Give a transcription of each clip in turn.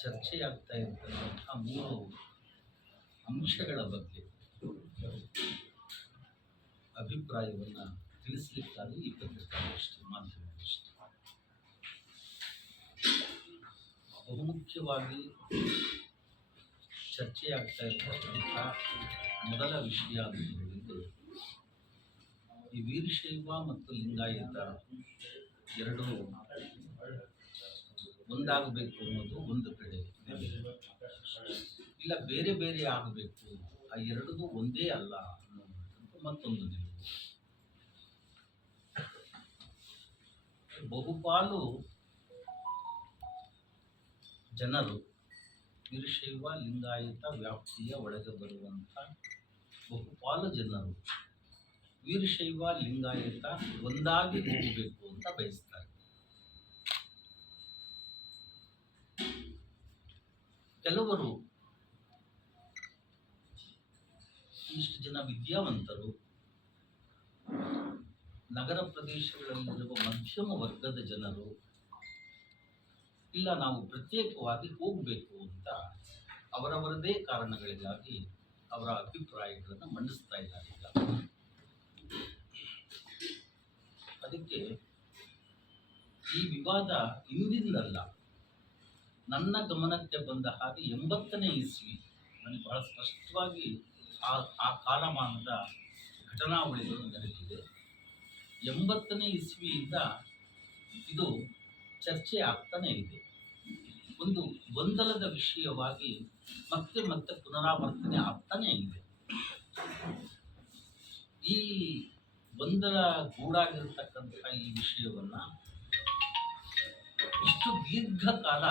ಚರ್ಚೆಯಾಗ್ತಾ ಇರ್ತಕ್ಕಂಥ ಮೂರು ಅಂಶಗಳ ಬಗ್ಗೆ ಅಭಿಪ್ರಾಯವನ್ನು ತಿಳಿಸಲಿಕ್ಕಾಗಿ ಈ ಪತ್ರಿಕಾಗೋಷ್ಠಿ ಮಾಧ್ಯಮಗೋಷ್ಠಿ. ಬಹುಮುಖ್ಯವಾಗಿ ಚರ್ಚೆಯಾಗ್ತಾ ಇರ್ತಕ್ಕಂಥ ಮೊದಲ ವಿಷಯ ಅಂತ ಹೇಳಿದರೆ ಈ ವೀರಶೈವ ಮತ್ತು ಲಿಂಗಾಯತ ಎರಡೂ ಒಂದಾಗಬೇಕು ಅನ್ನೋದು ಒಂದು ಕಡೆ, ಇಲ್ಲ ಬೇರೆ ಬೇರೆ ಆಗಬೇಕು, ಆ ಎರಡೂ ಒಂದೇ ಅಲ್ಲ ಅನ್ನೋದು ಮತ್ತೊಂದು ನಿಲುವು. ಬಹುಪಾಲು ಜನರು ವೀರಶೈವ ಲಿಂಗಾಯತ ವ್ಯಾಪ್ತಿಯ ಒಳಗೆ ಬರುವಂಥ ಬಹುಪಾಲು ಜನರು ವೀರಶೈವ ಲಿಂಗಾಯತ ಒಂದಾಗಿ ಹೋಗಬೇಕು ಅಂತ ಬಯಸ್ತಾರೆ. ಕೆಲವರು ಇಷ್ಟು ಜನ ವಿದ್ಯಾವಂತರು, ನಗರ ಪ್ರದೇಶಗಳಲ್ಲಿರುವ ಮಧ್ಯಮ ವರ್ಗದ ಜನರು ಇಲ್ಲ ನಾವು ಪ್ರತ್ಯೇಕವಾಗಿ ಹೋಗಬೇಕು ಅಂತ ಅವರವರದೇ ಕಾರಣಗಳಿಗಾಗಿ ಅವರ ಅಭಿಪ್ರಾಯಗಳನ್ನು ಮಂಡಿಸ್ತಾ ಇದ್ದಾರೆ. ಅದಕ್ಕೆ ಈ ವಿವಾದ ಇಂದಿಂದಲ್ಲ, ನನ್ನ ಗಮನಕ್ಕೆ ಬಂದ ಹಾಗೆ 80ನೇ ಇಸ್ವಿ ನನಗೆ ಬಹಳ ಸ್ಪಷ್ಟವಾಗಿ ಆ ಕಾಲಮಾನದ ಘಟನಾವಳಿಗಳು ನಡೆದಿದೆ. 80ನೇ ಇಸ್ವಿಯಿಂದ ಇದು ಚರ್ಚೆ ಆಗ್ತಾನೇ ಇದೆ. ಒಂದು ಗೊಂದಲದ ವಿಷಯವಾಗಿ ಮತ್ತೆ ಮತ್ತೆ ಪುನರಾವರ್ತನೆ ಆಗ್ತಾನೇ ಇದೆ. ಈ ಗೊಂದಲ ಗೂಡಾಗಿರ್ತಕ್ಕಂಥ ಈ ವಿಷಯವನ್ನು ಇಷ್ಟು ದೀರ್ಘಕಾಲ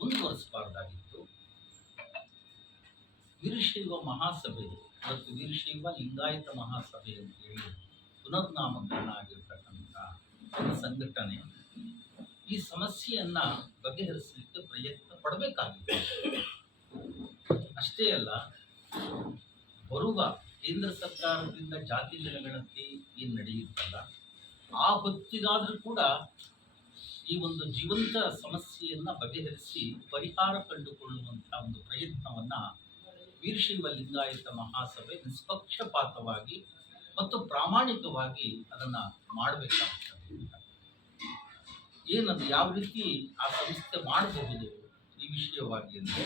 ಮುಂದುವರಿಸಬಾರ್ದಾಗಿತ್ತು. ವೀರಶೈವ ಮಹಾಸಭೆ ಮತ್ತು ವೀರಶೈವ ಲಿಂಗಾಯತ ಮಹಾಸಭೆ ಅಂತ ಹೇಳಿ ಪುನರ್ನಾಮಕರಣ ಆಗಿರ್ತಕ್ಕಂಥ ಒಂದು ಸಂಘಟನೆ ಈ ಸಮಸ್ಯೆಯನ್ನು ಬಗೆಹರಿಸಲಿಕ್ಕೆ ಪ್ರಯತ್ನ ಪಡಬೇಕಾಗಿದೆ. ಅಷ್ಟೇ ಅಲ್ಲ, ಬರುವ ಕೇಂದ್ರ ಸರ್ಕಾರದಿಂದ ಜಾತಿ ಜನಗಣತಿ ಏನು ನಡೆಯುತ್ತಲ್ಲ, ಆ ಹೊತ್ತಿಗಾದರೂ ಕೂಡ ಈ ಒಂದು ಜೀವಂತ ಸಮಸ್ಯೆಯನ್ನು ಬಗೆಹರಿಸಿ ಪರಿಹಾರ ಕಂಡುಕೊಳ್ಳುವಂಥ ಒಂದು ಪ್ರಯತ್ನವನ್ನು ವೀರಶೈವ ಲಿಂಗಾಯತ ಮಹಾಸಭೆ ನಿಷ್ಪಕ್ಷಪಾತವಾಗಿ ಮತ್ತು ಪ್ರಾಮಾಣಿಕವಾಗಿ ಅದನ್ನು ಮಾಡಬೇಕಾಗ್ತದೆ. ಏನದು ಯಾವ ರೀತಿ ಆ ಸಂಸ್ಥೆ ಮಾಡಬಹುದು ಈ ವಿಷಯವಾಗಿ ಅಂದರೆ,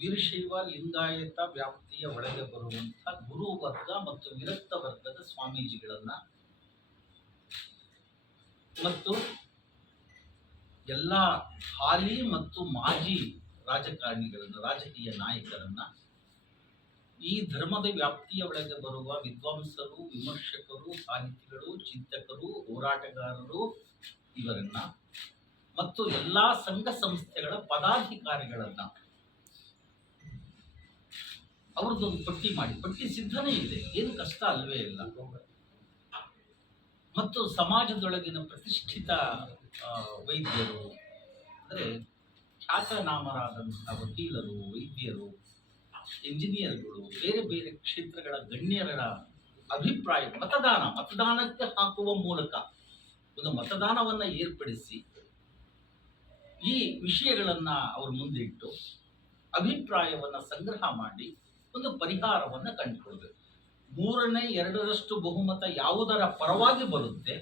ವೀರಶೈವ ಲಿಂಗಾಯತ ವ್ಯಾಪ್ತಿಯ ಒಳಗೆ ಬರುವಂಥ ಗುರು ವರ್ಗ ಮತ್ತು ವಿರಕ್ತ ವರ್ಗದ ಸ್ವಾಮೀಜಿಗಳನ್ನು ಮತ್ತು ಎಲ್ಲ ಹಾಲಿ ಮತ್ತು ಮಾಜಿ ರಾಜಕಾರಣಿಗಳನ್ನು, ರಾಜಕೀಯ ನಾಯಕರನ್ನು, ಈ ಧರ್ಮದ ವ್ಯಾಪ್ತಿಯ ಒಳಗೆ ಬರುವ ವಿದ್ವಾಂಸರು, ವಿಮರ್ಶಕರು, ಸಾಹಿತಿಗಳು, ಚಿಂತಕರು, ಹೋರಾಟಗಾರರು ಇವರನ್ನ ಮತ್ತು ಎಲ್ಲ ಸಂಘ ಸಂಸ್ಥೆಗಳ ಪದಾಧಿಕಾರಿಗಳನ್ನ ಅವ್ರದ್ದೊಂದು ಪಟ್ಟಿ ಸಿದ್ಧನೇ ಇದೆ, ಏನು ಕಷ್ಟ ಅಲ್ವೇ ಇಲ್ಲ. ಮತ್ತು ಸಮಾಜದೊಳಗಿನ ಪ್ರತಿಷ್ಠಿತ ವೈದ್ಯರು, ಅಂದರೆ ಖ್ಯಾತನಾಮರಾದಂತಹ ವಕೀಲರು, ವೈದ್ಯರು, ಇಂಜಿನಿಯರ್ಗಳು, ಬೇರೆ ಬೇರೆ ಕ್ಷೇತ್ರಗಳ ಗಣ್ಯರ ಅಭಿಪ್ರಾಯ, ಮತದಾನಕ್ಕೆ ಹಾಕುವ ಮೂಲಕ ಒಂದು ಮತದಾನವನ್ನು ಏರ್ಪಡಿಸಿ ಈ ವಿಷಯಗಳನ್ನು ಅವರು ಮುಂದಿಟ್ಟು ಅಭಿಪ್ರಾಯವನ್ನು ಸಂಗ್ರಹ ಮಾಡಿ ಒಂದು ಪರಿಹಾರವನ್ನು ಕಂಡುಕೊಳ್ಬೇಕು. 2/3 ಬಹುಮತ ಯಾವುದರ ಪರವಾಗಿ ಬರುತ್ತೆ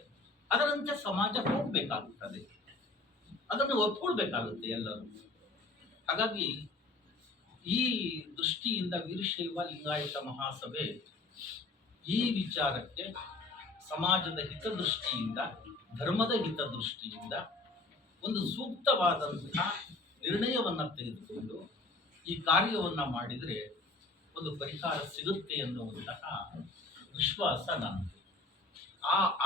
ಅದರಂತೆ ಸಮಾಜ ಹೋಗಬೇಕಾಗುತ್ತದೆ, ಅದನ್ನು ಒಪ್ಕೊಳ್ಬೇಕಾಗುತ್ತೆ ಎಲ್ಲರೂ. ಹಾಗಾಗಿ ಈ ದೃಷ್ಟಿಯಿಂದ ವೀರಶೈವ ಲಿಂಗಾಯತ ಮಹಾಸಭೆ ಈ ವಿಚಾರಕ್ಕೆ ಸಮಾಜದ ಹಿತದೃಷ್ಟಿಯಿಂದ, ಧರ್ಮದ ಹಿತದೃಷ್ಟಿಯಿಂದ ಒಂದು ಸೂಕ್ತವಾದಂತಹ ನಿರ್ಣಯವನ್ನು ತೆಗೆದುಕೊಂಡು ಈ ಕಾರ್ಯವನ್ನು ಮಾಡಿದರೆ ಒಂದು ಪರಿಹಾರ ಸಿಗುತ್ತೆ ಎನ್ನುವಂತಹ ವಿಶ್ವಾಸ ನನ್ನದು.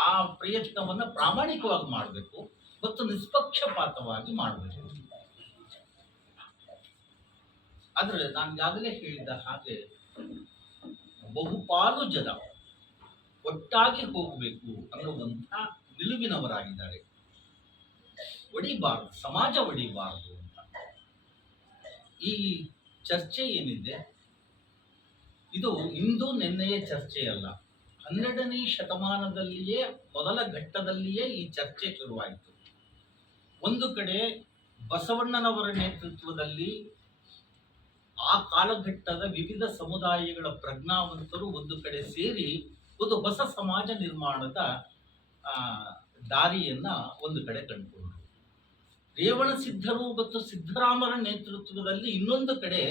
ಆ ಪ್ರಯತ್ನವನ್ನು ಪ್ರಾಮಾಣಿಕವಾಗಿ ಮಾಡಬೇಕು ಮತ್ತು ನಿಷ್ಪಕ್ಷಪಾತವಾಗಿ ಮಾಡಬೇಕು. ಆದರೆ ನಾನು ಈಗಾಗಲೇ ಹೇಳಿದ ಹಾಗೆ ಬಹುಪಾಲು ಜನ ಒಟ್ಟಾಗಿ ಹೋಗಬೇಕು ಅನ್ನುವಂಥ ನಿಲುವಿನವರಾಗಿದ್ದಾರೆ. ಒಡಿಬಾರದು, ಸಮಾಜ ಒಡಿಬಾರದು ಅಂತ. ಈ ಚರ್ಚೆ ಏನಿದೆ ಇದು ಇಂದು ನಿನ್ನೆಯ ಚರ್ಚೆಯಲ್ಲ. 12ನೇ ಶತಮಾನದಲ್ಲಿಯೇ ಮೊದಲ ಘಟ್ಟದಲ್ಲಿಯೇ ಈ ಚರ್ಚೆ ಶುರುವಾಯಿತು. ಒಂದು ಕಡೆ ಬಸವಣ್ಣನವರ ನೇತೃತ್ವದಲ್ಲಿ ಆ ಕಾಲಘಟ್ಟದ ವಿವಿಧ ಸಮುದಾಯಗಳ ಪ್ರಜ್ಞಾವಂತರು ಒಂದು ಕಡೆ ಸೇರಿ ಒಂದು ಹೊಸ ಸಮಾಜ ನಿರ್ಮಾಣದ ಆ, ದಾರಿಯನ್ನ ಒಂದು ಕಡೆ ಕಂಡುಕೊಂಡರು. ರೇವಣಸಿದ್ಧರು ಮತ್ತು ಸಿದ್ದರಾಮರ ನೇತೃತ್ವದಲ್ಲಿ ಇನ್ನೊಂದು ಕಡೆ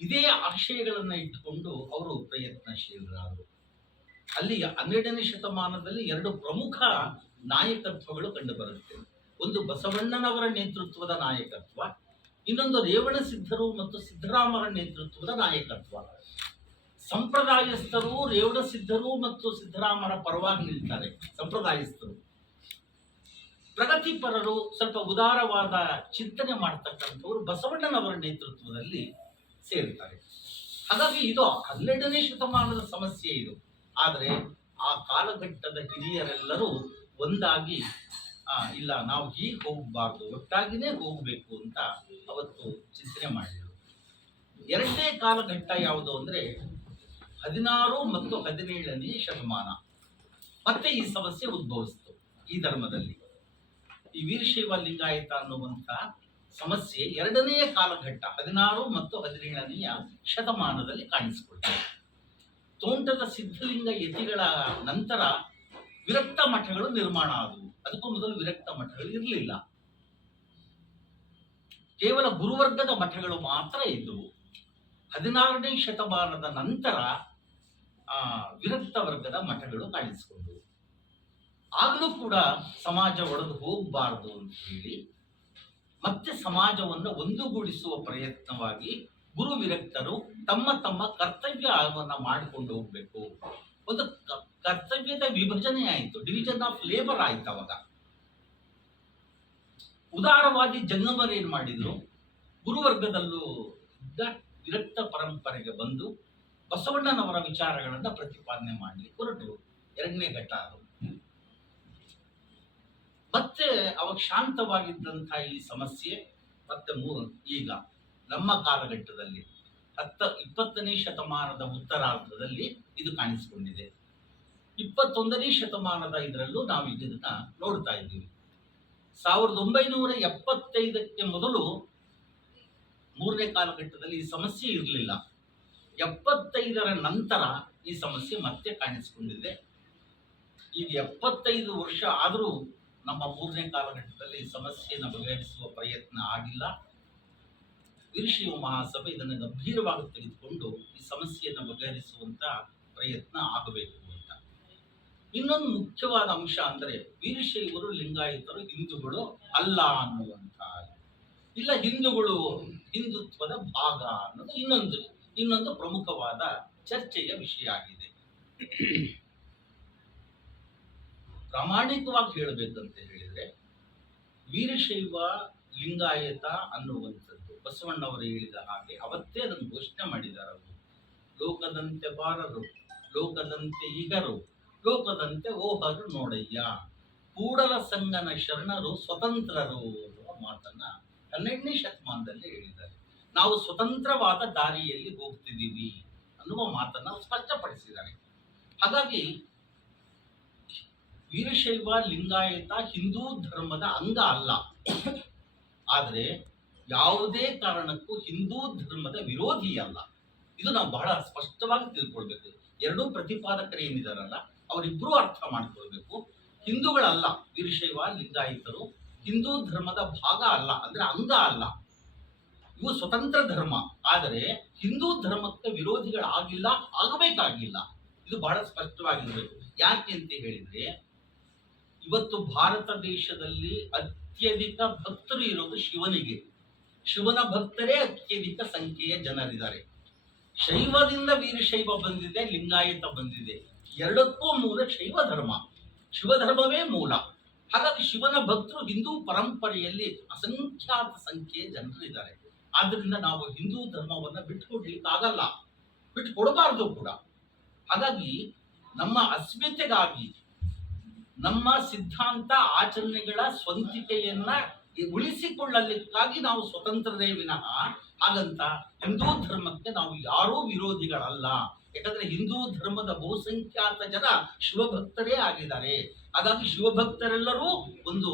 ಇದೇ ಆಶಯಗಳನ್ನ ಇಟ್ಟುಕೊಂಡು ಅವರು ಪ್ರಯತ್ನಶೀಲರಾದರು. ಅಲ್ಲಿ 12ನೇ ಶತಮಾನದಲ್ಲಿ ಎರಡು ಪ್ರಮುಖ ನಾಯಕತ್ವಗಳು ಕಂಡುಬರುತ್ತೆ. ಒಂದು ಬಸವಣ್ಣನವರ ನೇತೃತ್ವದ ನಾಯಕತ್ವ, ಇನ್ನೊಂದು ರೇವಣಸಿದ್ಧರು ಮತ್ತು ಸಿದ್ದರಾಮರ ನೇತೃತ್ವದ ನಾಯಕತ್ವ. ಸಂಪ್ರದಾಯಸ್ಥರು ರೇವಣಸಿದ್ಧರು ಮತ್ತು ಸಿದ್ದರಾಮರ ಪರವಾಗಿ ನಿಲ್ತಾರೆ. ಸಂಪ್ರದಾಯಸ್ಥರು ಪ್ರಗತಿಪರರು ಸ್ವಲ್ಪ ಉದಾರವಾದ ಚಿಂತನೆ ಮಾಡ್ತಕ್ಕಂಥವ್ರು ಬಸವಣ್ಣನವರ ನೇತೃತ್ವದಲ್ಲಿ ಸೇರ್ತಾರೆ. ಹಾಗಾಗಿ ಇದು 12ನೇ ಶತಮಾನದ ಸಮಸ್ಯೆ ಇದು. ಆದರೆ ಆ ಕಾಲಘಟ್ಟದ ಹಿರಿಯರೆಲ್ಲರೂ ಒಂದಾಗಿ ಇಲ್ಲ, ನಾವು ಹೀಗೆ ಹೋಗಬಾರ್ದು, ಒಟ್ಟಾಗಿನೇ ಹೋಗಬೇಕು ಅಂತ ಅವತ್ತು ಚಿಂತನೆ ಮಾಡಿದರು. ಎರಡನೇ ಕಾಲಘಟ್ಟ ಯಾವುದು ಅಂದರೆ 16 ಮತ್ತು 17ನೇ ಶತಮಾನ. ಮತ್ತೆ ಈ ಸಮಸ್ಯೆ ಉದ್ಭವಿಸಿತು ಈ ಧರ್ಮದಲ್ಲಿ. ಈ ವೀರಶೈವ ಲಿಂಗಾಯತ ಅನ್ನುವಂಥ ಸಮಸ್ಯೆ ಎರಡನೆಯ ಕಾಲಘಟ್ಟ 16 ಮತ್ತು 17ನೆಯ ಶತಮಾನದಲ್ಲಿ ಕಾಣಿಸಿಕೊಳ್ತದೆ. ತೋಂಟದ ಸಿದ್ಧಲಿಂಗ ಯತಿಗಳ ನಂತರ ವಿರಕ್ತ ಮಠಗಳು ನಿರ್ಮಾಣ ಆದವು. ಅದಕ್ಕೂ ಮೊದಲು ವಿರಕ್ತ ಮಠಗಳು ಇರಲಿಲ್ಲ, ಕೇವಲ ಗುರುವರ್ಗದ ಮಠಗಳು ಮಾತ್ರ ಇದ್ದವು. 16ನೇ ಶತಮಾನದ ನಂತರ ವಿರಕ್ತ ವರ್ಗದ ಮಠಗಳು ಕಾಣಿಸಿಕೊಂಡವು. ಆಗಲೂ ಕೂಡ ಸಮಾಜ ಒಡೆದು ಹೋಗಬಾರದು ಅಂತ ಹೇಳಿ ಮತ್ತೆ ಸಮಾಜವನ್ನು ಒಂದುಗೂಡಿಸುವ ಪ್ರಯತ್ನವಾಗಿ ಗುರು ವಿರಕ್ತರು ತಮ್ಮ ತಮ್ಮ ಕರ್ತವ್ಯವನ್ನ ಮಾಡಿಕೊಂಡು ಹೋಗ್ಬೇಕು. ಒಂದು ಕರ್ತವ್ಯದ ವಿಭಜನೆ ಆಯಿತು, ಡಿವಿಷನ್ ಆಫ್ ಲೇಬರ್ ಆಯ್ತು. ಅವಾಗ ಉದಾರವಾದಿ ಜಂಗಮರು ಏನ್ ಮಾಡಿದ್ರು, ಗುರುವರ್ಗದಲ್ಲೂ ಇದ್ದ ವಿರಕ್ತ ಪರಂಪರೆಗೆ ಬಂದು ಬಸವಣ್ಣನವರ ವಿಚಾರಗಳನ್ನ ಪ್ರತಿಪಾದನೆ ಮಾಡಲಿ ಹೊರಟರು. ಎರಡನೇ ಘಟ್ಟ ಅದು. ಮತ್ತೆ ಅವಾಗ ಶಾಂತವಾಗಿದ್ದಂತಹ ಈ ಸಮಸ್ಯೆ ಮತ್ತೆ ಈಗ ನಮ್ಮ ಕಾಲಘಟ್ಟದಲ್ಲಿ 20ನೇ ಶತಮಾನದ ಉತ್ತರಾರ್ಧದಲ್ಲಿ ಇದು ಕಾಣಿಸಿಕೊಂಡಿದೆ. 21ನೇ ಶತಮಾನದ ಇದರಲ್ಲೂ ನಾವು ಇದನ್ನ ನೋಡ್ತಾ ಇದ್ದೀವಿ. 1975ಕ್ಕೆ ಮೊದಲು 3ನೇ ಕಾಲಘಟ್ಟದಲ್ಲಿ ಈ ಸಮಸ್ಯೆ ಇರಲಿಲ್ಲ. 75ರ ನಂತರ ಈ ಸಮಸ್ಯೆ ಮತ್ತೆ ಕಾಣಿಸಿಕೊಂಡಿದೆ. ಈಗ 75 ವರ್ಷ ಆದರೂ ನಮ್ಮ 3ನೇ ಕಾಲಘಟ್ಟದಲ್ಲಿ ಸಮಸ್ಯೆಯನ್ನು ಬಗೆಹರಿಸುವ ಪ್ರಯತ್ನ ಆಗಿಲ್ಲ. ವೀರಶೈವ ಮಹಾಸಭೆ ಇದನ್ನು ಗಂಭೀರವಾಗಿ ತೆಗೆದುಕೊಂಡು ಈ ಸಮಸ್ಯೆಯನ್ನು ಬಗೆಹರಿಸುವಂತ ಪ್ರಯತ್ನ ಆಗಬೇಕು ಅಂತ. ಇನ್ನೊಂದು ಮುಖ್ಯವಾದ ಅಂಶ ಅಂದರೆ ವೀರಶೈವರು ಲಿಂಗಾಯತರು ಹಿಂದೂಗಳು ಅಲ್ಲ ಅನ್ನುವಂಥ, ಇಲ್ಲ ಹಿಂದೂಗಳು ಹಿಂದುತ್ವದ ಭಾಗ ಅನ್ನೋದು ಇನ್ನೊಂದು ಪ್ರಮುಖವಾದ ಚರ್ಚೆಯ ವಿಷಯ ಆಗಿದೆ. ಪ್ರಾಮಾಣಿಕವಾಗಿ ಹೇಳಬೇಕಂತ ಹೇಳಿದ್ರೆ ವೀರಶೈವ ಲಿಂಗಾಯತ ಅನ್ನುವಂಥದ್ದು ಬಸವಣ್ಣವರು ಹೇಳಿದ ಹಾಗೆ ಅವತ್ತೇ ಅದನ್ನು ಘೋಷಣೆ ಮಾಡಿದ್ದಾರೆ. ಅವರು ಲೋಕದಂತೆ ಬಾರರು, ಲೋಕದಂತೆ ಈಗರು, ಲೋಕದಂತೆ ಓಹರು ನೋಡಯ್ಯ, ಕೂಡಲ ಸಂಗನ ಶರಣರು ಸ್ವತಂತ್ರರು ಅನ್ನುವ ಮಾತನ್ನ 12ನೇ ಶತಮಾನದಲ್ಲಿ ಹೇಳಿದ್ದಾರೆ. ನಾವು ಸ್ವತಂತ್ರವಾದ ದಾರಿಯಲ್ಲಿ ಹೋಗ್ತಿದ್ದೀವಿ ಅನ್ನುವ ಮಾತನ್ನ ಸ್ಪಷ್ಟಪಡಿಸಿದ್ದಾರೆ. ಹಾಗಾಗಿ ವೀರಶೈವ ಲಿಂಗಾಯತ ಹಿಂದೂ ಧರ್ಮದ ಅಂಗ ಅಲ್ಲ, ಆದರೆ ಯಾವುದೇ ಕಾರಣಕ್ಕೂ ಹಿಂದೂ ಧರ್ಮದ ವಿರೋಧಿ ಅಲ್ಲ. ಇದು ನಾವು ಬಹಳ ಸ್ಪಷ್ಟವಾಗಿ ತಿಳ್ಕೊಳ್ಬೇಕು. ಎರಡೂ ಪ್ರತಿಪಾದಕರು ಏನಿದಾರಲ್ಲ ಅವರಿಬ್ಬರೂ ಅರ್ಥ ಮಾಡ್ಕೊಳ್ಬೇಕು. ಹಿಂದೂಗಳಲ್ಲ ವೀರಶೈವ ಲಿಂಗಾಯತರು, ಹಿಂದೂ ಧರ್ಮದ ಭಾಗ ಅಲ್ಲ, ಅಂದ್ರೆ ಅಂಗ ಅಲ್ಲ. ಇವು ಸ್ವತಂತ್ರ ಧರ್ಮ, ಆದರೆ ಹಿಂದೂ ಧರ್ಮಕ್ಕೆ ವಿರೋಧಿಗಳಾಗಿಲ್ಲ, ಆಗಬೇಕಾಗಿಲ್ಲ. ಇದು ಬಹಳ ಸ್ಪಷ್ಟವಾಗಿರ್ಬೇಕು. ಯಾಕೆ ಅಂತ ಹೇಳಿದ್ರೆ ಇವತ್ತು ಭಾರತ ದೇಶದಲ್ಲಿ ಅತ್ಯಧಿಕ ಭಕ್ತರು ಇರೋದು ಶಿವನಿಗೆ. ಶಿವನ ಭಕ್ತರೇ ಅತ್ಯಧಿಕ ಸಂಖ್ಯೆಯ ಜನರಿದ್ದಾರೆ. ಶೈವದಿಂದ ವೀರಶೈವ ಬಂದಿದೆ, ಲಿಂಗಾಯತ ಬಂದಿದೆ. ಎರಡಕ್ಕೂ ಮೂಲ ಶೈವ ಧರ್ಮ, ಶಿವಧರ್ಮವೇ ಮೂಲ. ಹಾಗಾಗಿ ಶಿವನ ಭಕ್ತರು ಹಿಂದೂ ಪರಂಪರೆಯಲ್ಲಿ ಅಸಂಖ್ಯಾತ ಸಂಖ್ಯೆಯ ಜನರಿದ್ದಾರೆ. ಆದ್ದರಿಂದ ನಾವು ಹಿಂದೂ ಧರ್ಮವನ್ನ ಬಿಟ್ಟುಕೊಡ್ಲಿಕ್ಕಾಗಲ್ಲ, ಬಿಟ್ಟುಕೊಡಬಾರದು ಕೂಡ. ಹಾಗಾಗಿ ನಮ್ಮ ಅಸ್ಮಿತೆಗಾಗಿ, ನಮ್ಮ ಸಿದ್ಧಾಂತ ಆಚರಣೆಗಳ ಸ್ವಂತಿಕೆಯನ್ನ ಉಳಿಸಿಕೊಳ್ಳಲಿಕ್ಕಾಗಿ ನಾವು ಸ್ವತಂತ್ರರೇ ವಿನಃ ಹಾಗಂತ ಹಿಂದೂ ಧರ್ಮಕ್ಕೆ ನಾವು ಯಾರೂ ವಿರೋಧಿಗಳಲ್ಲ. ಯಾಕಂದ್ರೆ ಹಿಂದೂ ಧರ್ಮದ ಬಹುಸಂಖ್ಯಾತ ಜನ ಶಿವಭಕ್ತರೇ ಆಗಿದ್ದಾರೆ. ಹಾಗಾಗಿ ಶಿವಭಕ್ತರೆಲ್ಲರೂ ಒಂದು